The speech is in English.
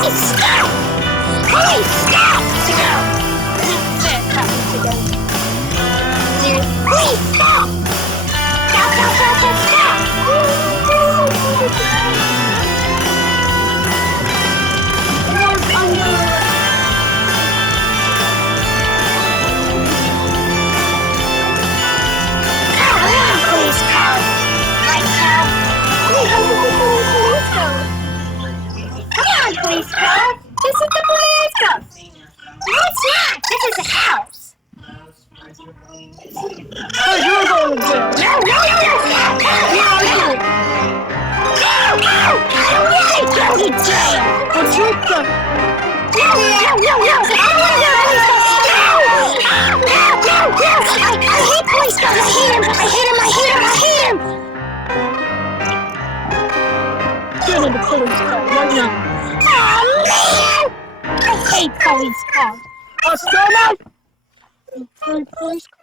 Stop! Police, stop! Please stop! Stop, stop, stop, stop, stop! Police car! Lights out! Come on, police car! This is the police car! No, it's not! This is a house! Hey, you're going to jail. No! No! I don't want to go to jail! But you're the... No! I don't want to go to police car! No! I hate police cars! I hate him! Get in the police car right now. Oh, man! I hate police cars! What's going on? Police car.